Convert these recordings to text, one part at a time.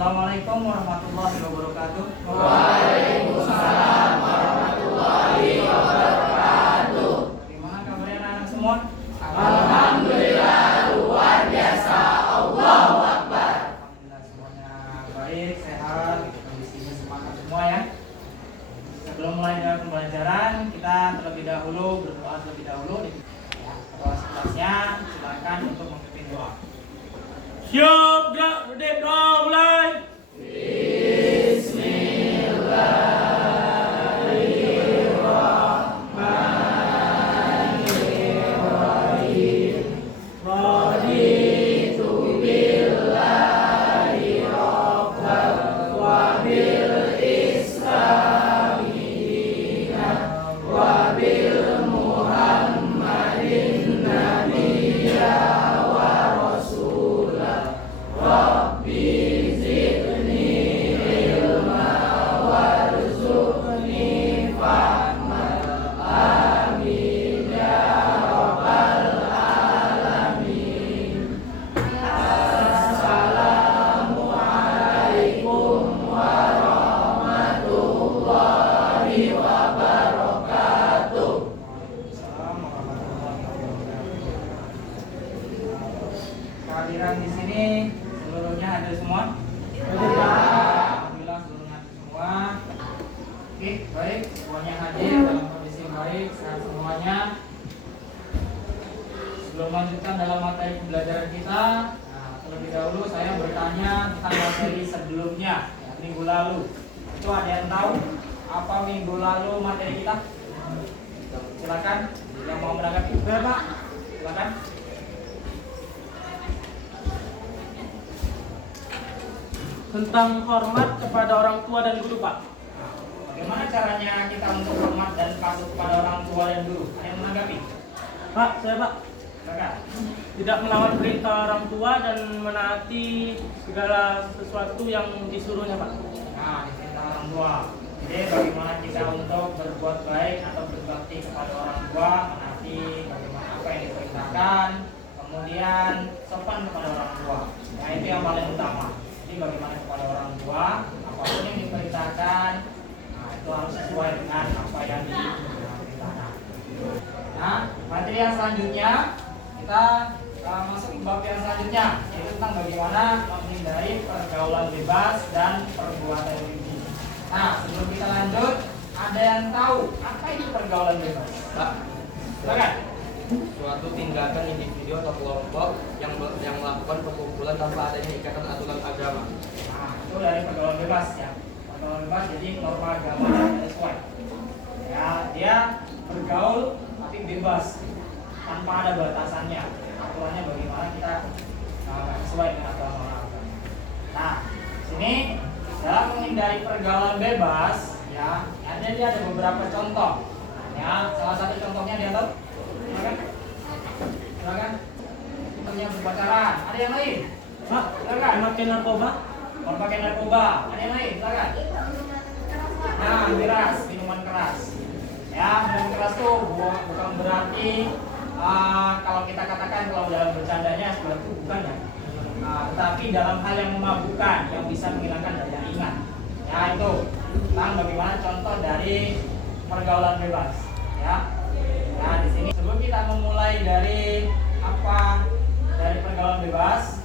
Assalamualaikum warahmatullahi wabarakatuh. Waalaikumsalam warahmatullahi wabarakatuh. Gimana kabarnya anak-anak semua? Alhamdulillah luar biasa. Allahu Akbar. Alhamdulillah semuanya baik, sehat, kondisinya semangat semua ya. Sebelum mulai dengan pembelajaran, kita terlebih dahulu berdoa terlebih dahulu. Ya, doa setelahnya silakan untuk memimpin doa. Siap, gerak, berdiri, doa, mulai. Kehadiran di sini seluruhnya ada semua? Alhamdulillah seluruhnya ada semua. Oke, baik, semuanya hadir dalam kondisi baik, sehat semuanya. Sebelum lanjutkan dalam materi pembelajaran kita, terlebih dahulu saya bertanya tentang materi sebelumnya, ya, minggu lalu. Itu ada yang tahu apa minggu lalu materi kita? Silakan, yang mau menanggapi. Pak, silakan. Tentang hormat kepada orang tua dan guru, Pak. Bagaimana caranya kita untuk hormat dan patuh kepada orang tua dan guru? Ada yang menanggapi? Pak, saya Pak. Silakan. Tidak melawan perintah orang tua dan menaati segala sesuatu yang disuruhnya, Pak. Nah, diperintah orang tua. Jadi bagaimana kita untuk berbuat baik atau berbakti kepada orang tua, menaati bagaimana apa yang diperintahkan, kemudian sopan kepada orang tua. Nah, itu yang paling utama. Jadi bagaimana kepada orang tua, apapun yang diperintahkan, nah itu harus sesuai dengan apa yang diperintahkan. Nah, materi yang selanjutnya kita masuk ke bab yang selanjutnya, yaitu tentang bagaimana menghindari pergaulan bebas dan perbuatan keji. Nah, sebelum kita lanjut, ada yang tahu apa itu pergaulan bebas? Pak, Silakan. suatu tindakan individu atau kelompok yang melakukan perkumpulan tanpa adanya ikatan aturan agama. Nah, itu dari pergaulan bebas ya. Pergaulan bebas jadi norma agama yang sesuai. Ya, dia bergaul tapi bebas tanpa ada batasannya. Aturannya bagaimana kita sesuai dengan agama. Nah, sini dalam menghindari pergaulan bebas, ya, dia ada beberapa contoh. Ya, salah satu contohnya dia tahu. Silakan. Silakan. Contohnya berpacaran. Ada yang lain? Pak, Silakan. memakai narkoba. Memakai narkoba. Ada yang lain? Silakan. Nah, miras, minuman keras. Ya, minuman keras tuh bukan berarti kalau kita katakan kalau dalam bercandanya seperti itu bukan ya. Tetapi dalam hal yang memabukkan yang bisa menghilangkan daya ingat. Ya, itu tentang bagaimana contoh dari pergaulan bebas. Ya. Nah, di sini sebelum kita memulai dari apa dari pergaulan bebas,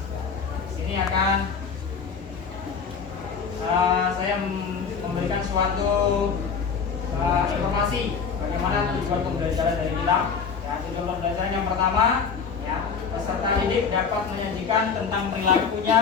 di sini akan saya memberikan suatu informasi bagaimana tujuan pembelajaran dari kita. Ya, tujuan pembelajaran yang pertama, ya, peserta didik dapat menyajikan tentang perilakunya,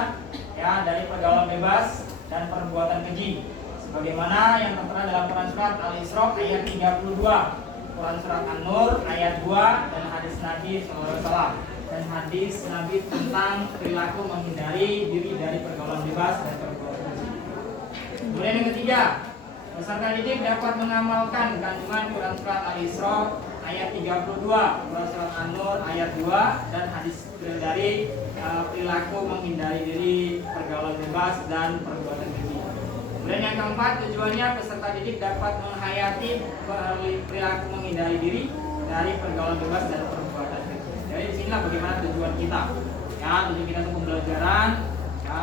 ya, dari pergaulan bebas dan perbuatan keji, sebagaimana yang tertera dalam Quran surat Al-Isra ayat 32. Quran surat An-Nur ayat 2 dan hadis Nabi SAW dan hadis Nabi tentang perilaku menghindari diri dari pergaulan bebas dan perbuatan keji. Kemudian yang ketiga, peserta didik dapat mengamalkan kandungan Quran surat Al-Isra ayat 32, Quran surat An-Nur ayat 2 dan hadis dari perilaku menghindari diri pergaulan bebas dan perbuatan keji. Dan yang keempat, tujuannya peserta didik dapat menghayati perilaku menghindari diri dari pergaulan bebas dan perbuatan keji. Jadi disinilah bagaimana tujuan kita. Ya, tujuan kita untuk pembelajaran. Ya,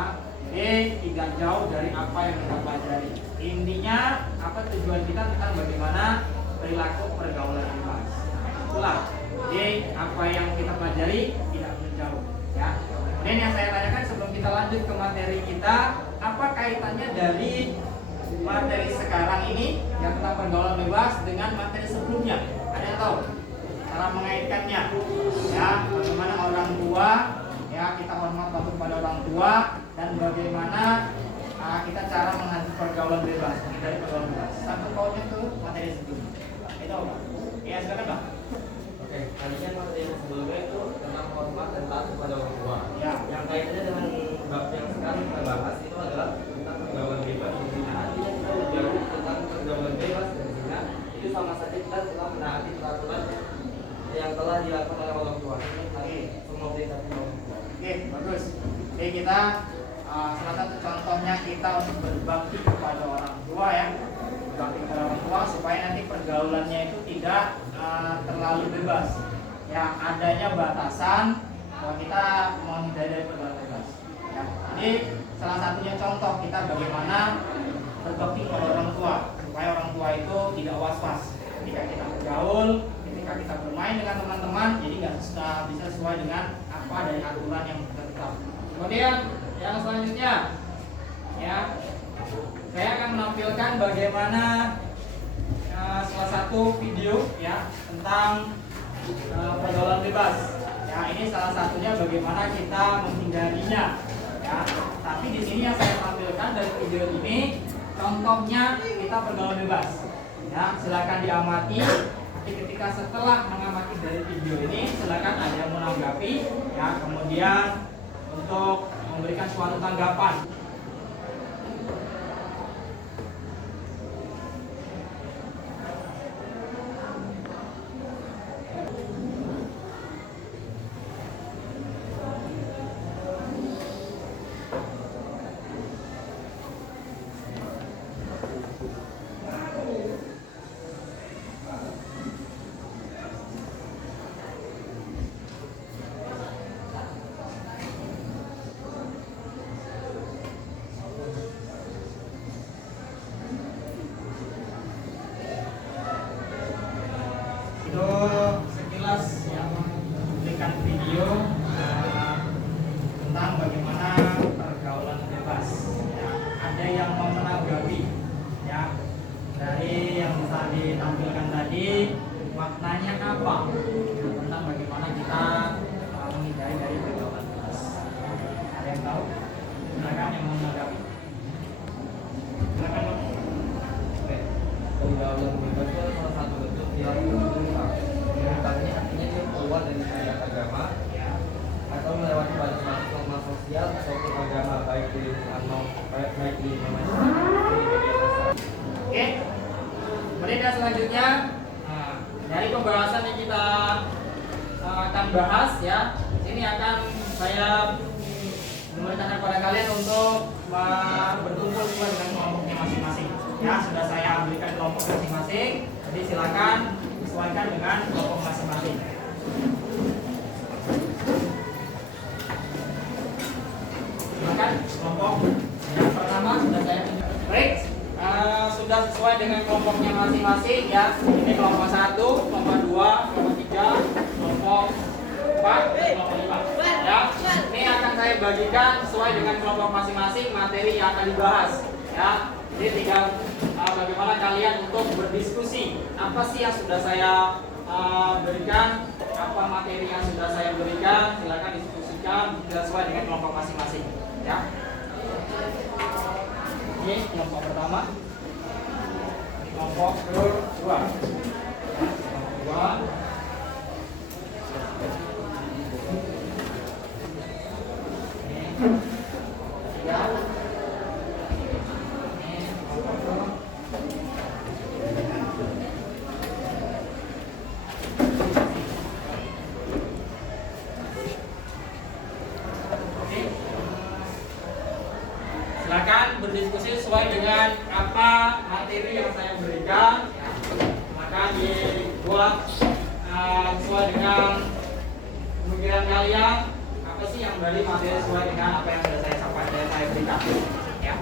Jadi tidak jauh dari apa yang kita pelajari. Intinya apa tujuan kita tentang bagaimana perilaku pergaulan bebas. Itulah. Jadi apa yang kita pelajari tidak menjauh. Ya. Kemudian yang saya tanyakan sebelum kita lanjut ke materi kita, apa kaitannya dari materi sekarang ini yang tentang pergaulan bebas dengan materi sebelumnya? Ada yang tahu cara mengaitkannya? Ya, bagaimana orang tua, ya kita hormat patuh pada orang tua, dan bagaimana kita cara menghadapi pergaulan bebas, menghindari pergaulan bebas. Satu pautnya itu materi sebelumnya. Itu apa? Ya, silakan Bang. Oke, tadinya materi yang sebelumnya itu tentang hormat dan taat kepada orang tua. Ya. Yang kaitannya dengan bab yang sekarang kita bahas itu adalah tentang pergaulan bebas dan zina. Artinya kita berjauh tentang pergaulan bebas dan zina itu sama saja kita telah menaati peraturan yang telah dilakukan oleh orang tua. Ini semua perintah orang tua. Oke, bagus. Jadi kita salah satu contohnya kita untuk berbakti kepada orang tua ya, berbakti kepada orang tua supaya nanti pergaulannya itu tidak terlalu bebas. Ya, adanya batasan bahwa kita menghindari dari pergaulan bebas. Ya. Jadi salah satunya contoh kita bagaimana berbakti kepada orang tua supaya orang tua itu tidak was-was ketika kita bergaul, ketika kita bermain dengan teman-teman, jadi nggak bisa sesuai dengan apa dari aturan yang tetap. Kemudian yang selanjutnya, ya, saya akan menampilkan bagaimana salah satu video ya tentang pergaulan bebas. Ya, ini salah satunya bagaimana kita menghindarinya. Ya, tapi di sini yang saya tampilkan dari video ini contohnya kita pergaulan bebas. Ya, silakan diamati. Nanti ketika setelah mengamati dari video ini, silakan ada yang menanggapi, ya, kemudian untuk memberikan suatu tanggapan. Itu sekilas yang memberikan video tentang bagaimana pergaulan bebas. Ya, ada yang mau menanggapi, ya, dari yang bisa ditampilkan tadi maknanya apa? Ya, tentang bagaimana kita menghindari dari pergaulan bebas. Ada yang tahu? Silakan yang mau menanggapi. Silakan. Oke, pergaulan bebas itu salah satu bentuk dilakukan artinya dia keluar dari syariat agama atau melewati batas norma sosial ataupun agama baik di lingkungan baik di lingkungan masyarakat maupun di media sosial. Oke. Kemudian selanjutnya dari pembahasan yang kita akan bahas ya, ini akan saya memerintahkan kepada kalian untuk berkumpul sesuai dengan kelompoknya masing-masing. Ya, sudah saya berikan kelompok masing-masing. Jadi silakan sesuaikan dengan kelompok masing-masing. Silakan kelompok yang pertama sudah saya tunjukkan. Baik, sudah sesuai dengan kelompoknya masing-masing ya. Ini kelompok 1, kelompok 2, kelompok 3, kelompok 4, kelompok 5. Ya, ini akan saya bagikan sesuai dengan kelompok masing-masing materi yang akan dibahas. Ya, jadi tinggal bagaimana kalian untuk berdiskusi apa sih yang sudah saya berikan, apa materi yang sudah saya berikan, silakan diskusikan sesuai dengan kelompok masing-masing ya. Ini kelompok pertama, kelompok kedua, kelompok kedua. Silakan berdiskusi sesuai dengan apa materi yang saya berikan. Maka dibuat sesuai dengan pemikiran kalian apa apa sih yang menjadi materi sesuai dengan apa yang sudah saya sampaikan, saya berikan, ya.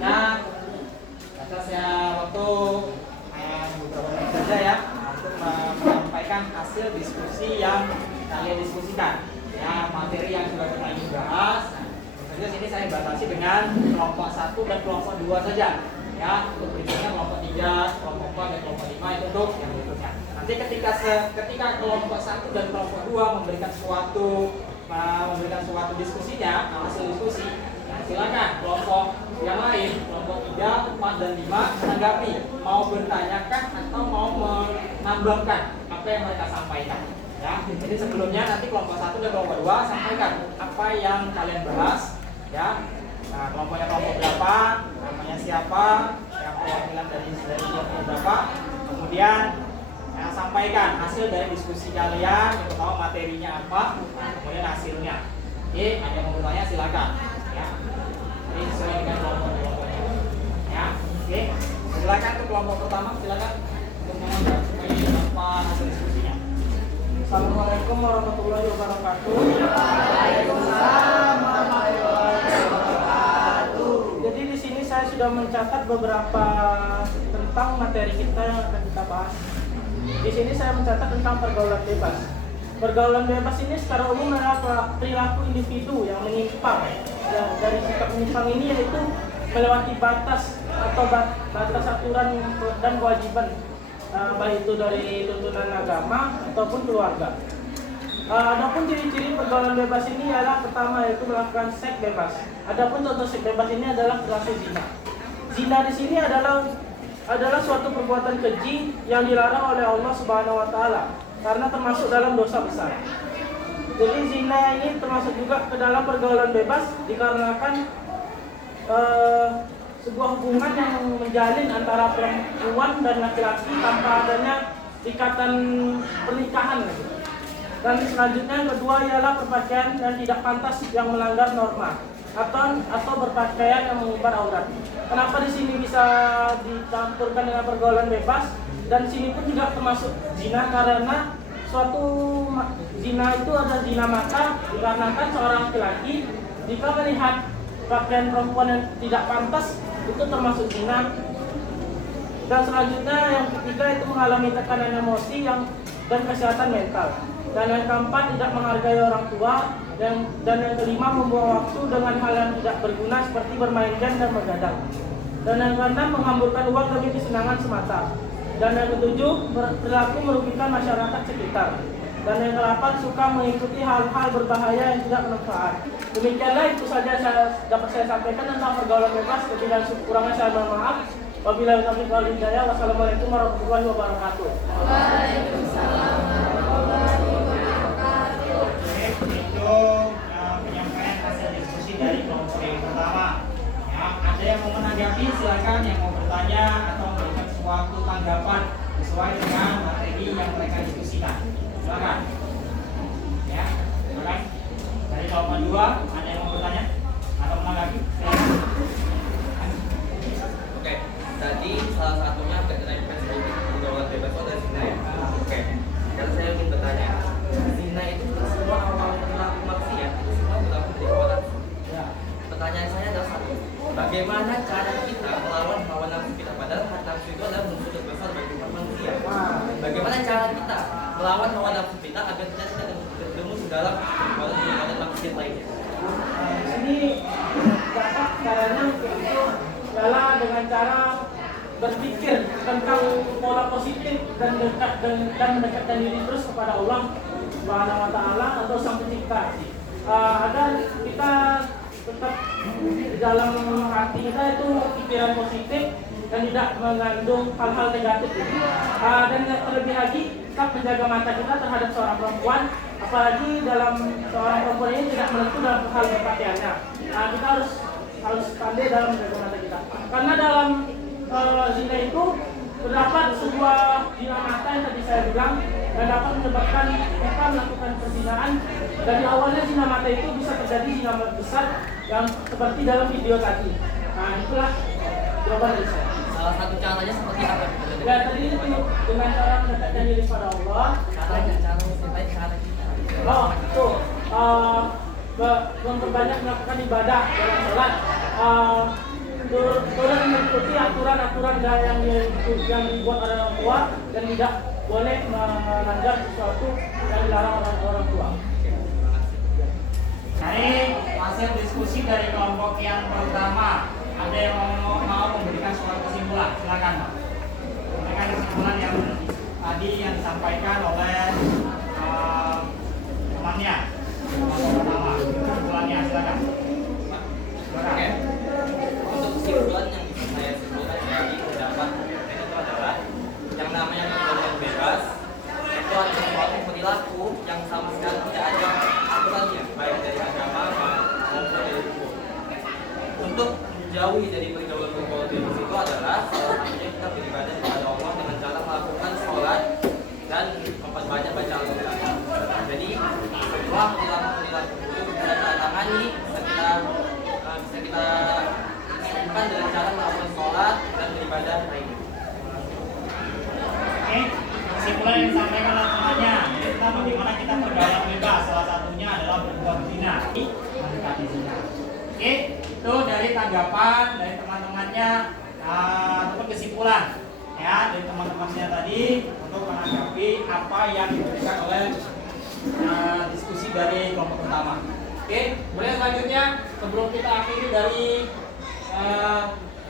Nah, atas waktu beberapa menit saja ya untuk menyampaikan hasil diskusi yang kalian diskusikan. Ya, materi yang sudah kita ingin bahas. Tentunya sini saya batasi dengan kelompok 1 dan kelompok 2 saja. Ya, untuk berikutnya kelompok 3, kelompok 4 dan kelompok 5 itu untuk yang berikutnya. Nanti ketika kelompok 1 dan kelompok 2 memberikan suatu diskusinya, hasil diskusi, nah silakan kelompok yang lain, kelompok 3, 4 dan 5 menanggapi, mau bertanyakan atau mau menambahkan apa yang mereka sampaikan. Ya, jadi sebelumnya nanti kelompok 1 dan kelompok 2 sampaikan apa yang kalian bahas, ya. Nah, kelompoknya kelompok berapa, namanya siapa, yang perwakilan dari kelompok berapa, kemudian ya, sampaikan hasil dari diskusi kalian, yang tahu materinya apa, nah, kemudian hasilnya. Oke, ada yang mau bertanya silakan, ya. Ini sesuai dengan kelompoknya, ya. Oke, silakan untuk kelompok pertama, silakan untuk menyampaikan apa hasil diskusinya. Assalamualaikum warahmatullahi wabarakatuh. Waalaikumsalam warahmatullahi wabarakatuh. Jadi di sini saya sudah mencatat beberapa tentang materi kita yang akan kita bahas. Di sini saya mencatat tentang pergaulan bebas. Pergaulan bebas ini secara umum adalah perilaku individu yang menyimpang. Dan dari sikap menyimpang ini yaitu melewati batas atau batas aturan dan kewajiban, baik itu dari tuntunan agama ataupun keluarga. Adapun ciri-ciri pergaulan bebas ini adalah pertama yaitu melakukan seks bebas. Adapun contoh seks bebas ini adalah perilaku zina. Zina di sini adalah suatu perbuatan keji yang dilarang oleh Allah Subhanahu wa taala karena termasuk dalam dosa besar. Jadi zina ini termasuk juga ke dalam pergaulan bebas dikarenakan sebuah hubungan yang menjalin antara perempuan dan laki-laki tanpa adanya ikatan pernikahan. Dan selanjutnya yang kedua ialah berpakaian yang tidak pantas yang melanggar norma atau berpakaian yang mengumbar aurat. Kenapa di sini bisa dicampurkan dengan pergaulan bebas dan sini pun juga termasuk zina karena suatu zina itu ada zina mata dikarenakan seorang laki-laki jika melihat pakaian perempuan yang tidak pantas itu termasuk zina. Dan selanjutnya yang ketiga itu mengalami tekanan emosi dan kesehatan mental. Dan yang keempat tidak menghargai orang tua dan yang kelima membuang waktu dengan hal yang tidak berguna seperti bermain game dan begadang. Dan yang keenam menghamburkan uang demi kesenangan semata. Dan yang ketujuh berlaku merugikan masyarakat sekitar. Dan yang ke-8 suka mengikuti hal-hal berbahaya yang tidak bermanfaat. Demikianlah itu saja dapat saya sampaikan tentang pergaulan bebas. Lebih dan kurangnya saya mohon maaf. Wabillahi taufiq wal hidayah. Wassalamualaikum warahmatullahi wabarakatuh. Waalaikumsalam warahmatullahi wabarakatuh. Itu penyampaian hasil diskusi dari kelompok yang pertama. Ya, ada yang mau menanggapi silakan, yang mau bertanya atau memberikan suatu tanggapan sesuai dengan materi yang mereka diskusikan. Silakan. Ya, silakan. Dari kelompok 2 ada yang mau bertanya atau menanggapi? Silakan. Oke, tadi salah satunya terkait pergaulan bebas atau zina ya. Oke, kalau saya ingin bertanya, zina itu semua awal perilaku manusia itu semua berlaku dari hawa nafsu. Pertanyaan saya adalah satu, bagaimana cara kita melawan hawa nafsu kita? Padahal hawa nafsu itu adalah musuh terbesar bagi umat manusia. Bagaimana cara kita melawan hawa nafsu kita agar kita tidak terjerumus dalam perbuatan maksiat lainnya? Ini caranya untuk itu adalah dengan cara berpikir tentang pola positif dan mendekatkan diri terus kepada Allah Subhanahu wa taala atau Sang Pencipta. Agar kita tetap di dalam hati kita itu pikiran positif dan tidak mengandung hal-hal negatif. Dan terlebih lagi kita menjaga mata kita terhadap seorang perempuan, apalagi dalam seorang perempuan ini tidak menentu dalam hal berpakaiannya. Kita harus pandai dalam menjaga mata kita. Karena dalam zina itu terdapat sebuah zina mata yang tadi saya bilang dan dapat menyebabkan kita melakukan perzinahan. Dari awalnya zina mata itu bisa terjadi zina besar yang seperti dalam video tadi. Itulah jawaban dari saya. Salah satu caranya seperti apa? Ya tadi itu dengan cara mendekatkan diri pada Allah. Cara kita. Oh itu memperbanyak melakukan ibadah dalam sholat, turun mengikuti aturan-aturan yang dibuat oleh orang tua dan tidak boleh melanggar sesuatu yang dilarang oleh orang tua. Nah, ini hasil diskusi dari kelompok yang pertama. Ada yang mau memberikan suatu kesimpulan? Silakan, Pak. Memberikan kesimpulan yang tadi yang disampaikan oleh temannya. Kelompok pertama. Kesimpulannya, silakan. Oke. Untuk kesimpulan yang bisa saya simpulkan dari pendapat itu adalah yang namanya pembelajaran bebas itu adalah suatu perilaku yang sama sekali tidak ada aturannya baik dari agama maupun dari hukum. Untuk menjauhi dari pergaulan-pergaulan bebas itu adalah salah satunya kita beribadah kepada Allah dengan cara melakukan sholat dan memperbanyak baca Al-Quran. Jadi setelah perilaku-perilaku itu kita tangani, bisa kita lakukan dengan cara melakukan sholat dan beribadah baik. Oke, kesimpulan yang disampaikan oleh temannya, jadi tentang bagaimana kita pergaulan bebas. Salah satunya adalah berbuat zina, mendekati zina. Oke, itu dari tanggapan dari teman-temannya ataupun kesimpulan ya dari teman-temannya tadi untuk menanggapi apa yang diberikan oleh diskusi dari kelompok pertama. Oke, kemudian selanjutnya sebelum kita akhiri dari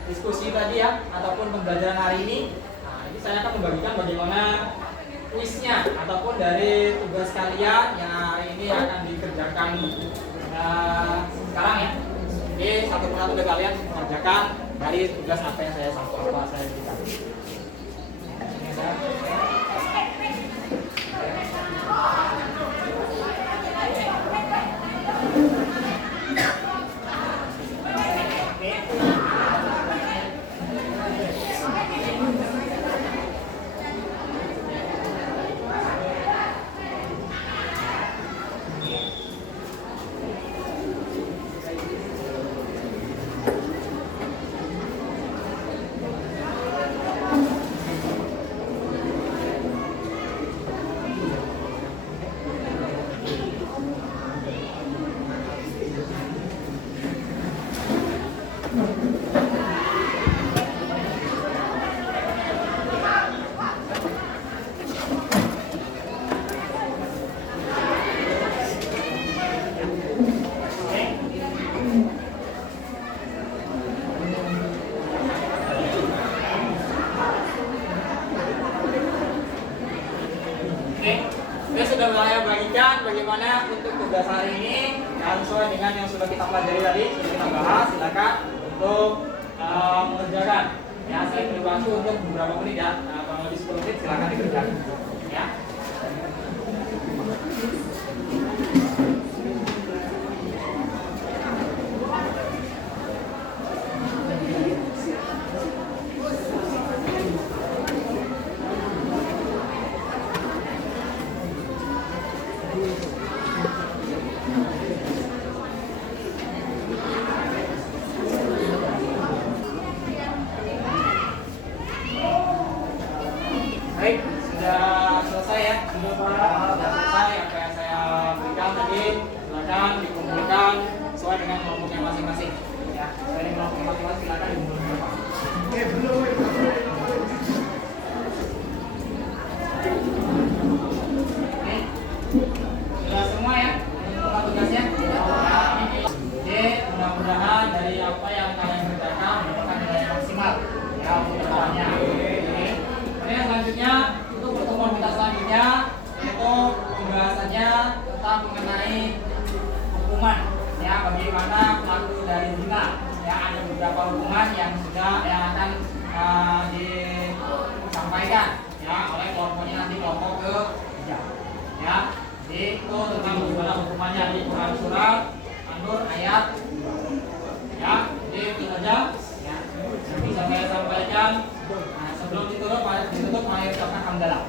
diskusi tadi ya ataupun pembelajaran hari ini, ini saya akan membagikan bagaimana kuisnya ataupun dari tugas kalian yang hari ini akan dikerjakan sekarang ya. Oke, satu persatu dari kalian mengerjakan dari tugas apa yang saya berikan. Sudah saya bagikan bagaimana untuk tugas hari ini dan sesuai dengan yang sudah kita pelajari tadi, sudah kita bahas. Silakan untuk mengerjakan. Ya, saya beri waktu untuk beberapa menit ya, kurang lebih 10 menit. Silakan dikerjakan. Ya. Baik, sudah selesai ya. Sudah selesai apa yang saya berikan tadi. Silakan dikumpulkan sesuai dengan kelompoknya masing-masing. Ya, sesuai dengan kelompok masing-masing silakan dikumpulkan. Sudah semua ya untuk tugasnya. Oke, mudah-mudahan dari apa yang kalian kerjakan mendapatkan nilai yang maksimal ya untuk kedepannya. Kemudian selanjutnya untuk pertemuan kita selanjutnya yaitu pembahasannya tentang mengenai hukuman ya bagaimana pelaku dari zina ya ada beberapa hukuman yang akan disampaikan ya oleh kelompoknya nanti kelompok ketiga ya. Jadi itu tentang bagaimana hukumannya di Quran surah An-Nur ayat ya. Jadi itu saja ya yang bisa saya sampaikan. Sebelum ditutup, mari ucapkan hamdalah.